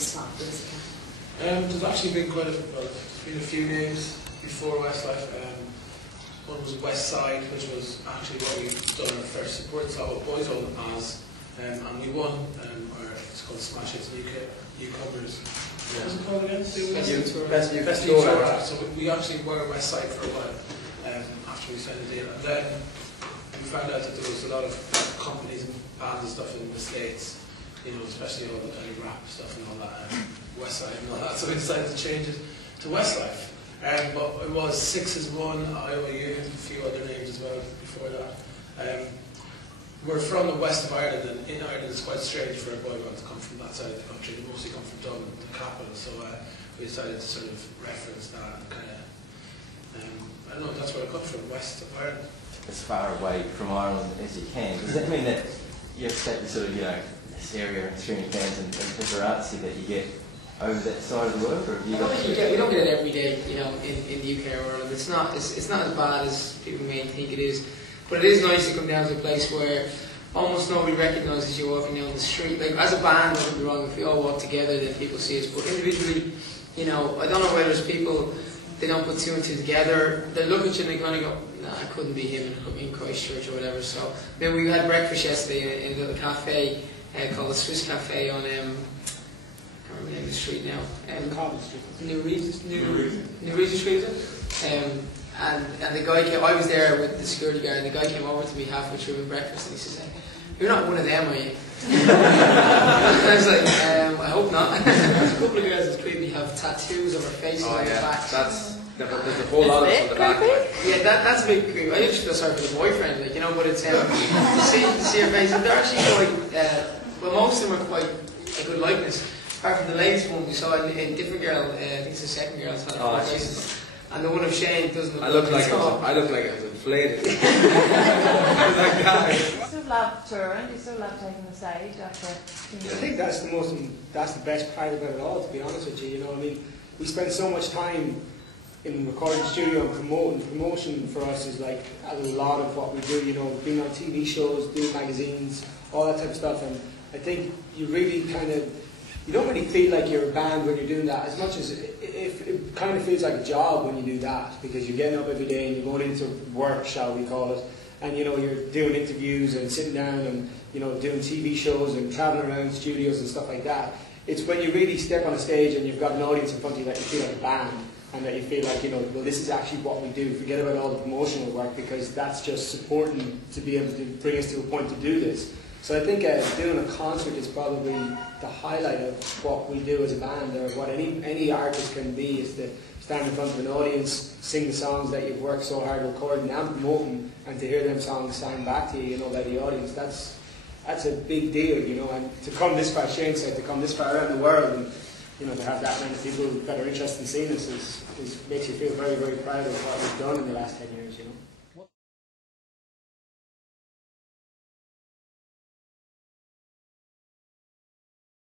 slot with us again? There's actually been quite a, well, there's been a few names before Westlife. One was Westside, which was actually what we done our first support song with Boys Home as, and we won, it's called Smash Hits Newcomers. What was it called again? Best New Tour. So we actually were Westside for a while after we signed the deal, and then we found out that there was a lot of companies and bands and stuff in the States, you know, especially all the kind of rap stuff and all that, Westside and all that, so we decided to change it to Westlife. But it was 6 as 1, IOU, and a few other names as well before that. We're from the west of Ireland, and in Ireland it's quite strange for a boy band to come from that side of the country. They mostly come from Dublin, the capital, so we decided to sort of reference that and kind of, I don't know, that's where I come from, west of Ireland. As far away from Ireland as you can. Does that mean that you expect the sort of, you know, hysteria and streaming fans and paparazzi that you get over that side of the world, or have you got? We don't get it every day, you know, in the UK or Ireland. It's not as bad as people may think it is, but it is nice to come down to a place where almost nobody recognises you walking down the street. Like as a band, don't get me wrong, if we all walk together, then people see us. But individually, you know, I don't know whether it's people, they don't put two and two together. They look at you and they kind of go, "Nah, I couldn't be him in Christchurch or whatever." So, I mean, we had breakfast yesterday in a little cafe called the Swiss Cafe on. I can't remember the name of the street now. New Regent Street, is it? And the guy came, I was there with the security guard, and the guy came over to me halfway through breakfast, and he says, "You're not one of them, are you?" I was like, I hope not. There's a couple of girls in Creed have tattoos on their faces on their backs. There's a whole lot of us on the back. Yeah, that's a big creep. I used to feel sorry for the boyfriend, like, you know, but it's, to see her face, they're actually quite, well, most of them are quite a good likeness. Apart from the latest one we saw in different girl, I think it's the second girl, had her faces. And the one of Shane doesn't look I look like I was inflated. You still love touring, you still love taking the stage after. I think that's the best part about it all, to be honest with you. You know, I mean, we spend so much time in the recording studio and promoting. Promotion for us is like a lot of what we do. You know, being on TV shows, doing magazines, all that type of stuff. And I think you really you don't really feel like you're a band when you're doing that, as much as it kind of feels like a job when you do that, because you're getting up every day and you're going into work, shall we call it, and you know, you're doing interviews and sitting down and, you know, doing TV shows and traveling around studios and stuff like that. It's when you really step on a stage and you've got an audience in front of you that you feel like a band, and that you feel like, you know, well, this is actually what we do. Forget about all the promotional work, because that's just supporting to be able to bring us to a point to do this. So I think doing a concert is probably the highlight of what we do as a band, or what any artist can be, is to stand in front of an audience, sing the songs that you've worked so hard recording and promoting, and to hear them songs sang back to you, you know, by the audience. That's a big deal, you know. And to come this far, Shane said, to come this far around the world, and, you know, to have that many people that are interested in seeing us makes you feel very, very proud of what we've done in the last 10 years, you know.